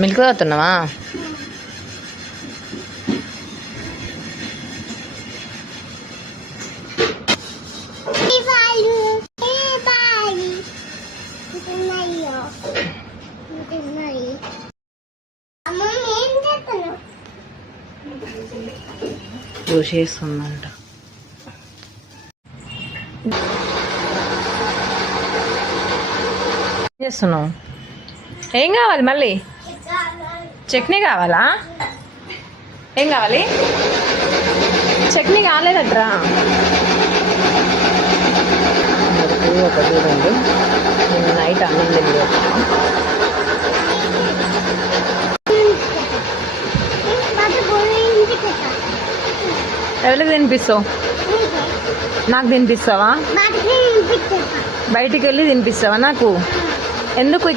Milk తాగుతున్నావా? Juice చేస్తుందంట. చేస్తున్నావు? ఏం కావాలి మళ్ళీ? చట్నీ కావాలా? ఏం కావాలి? చట్నీ కాలేదట్రా. ఒకటి చూడండి, నేను నైట్ అన్నం తిండి ఎవరికి తినిపిస్తావు? నాకు తినిపిస్తావా? బయటికి వెళ్ళి తినిపిస్తావా నాకు? ఎందుకు?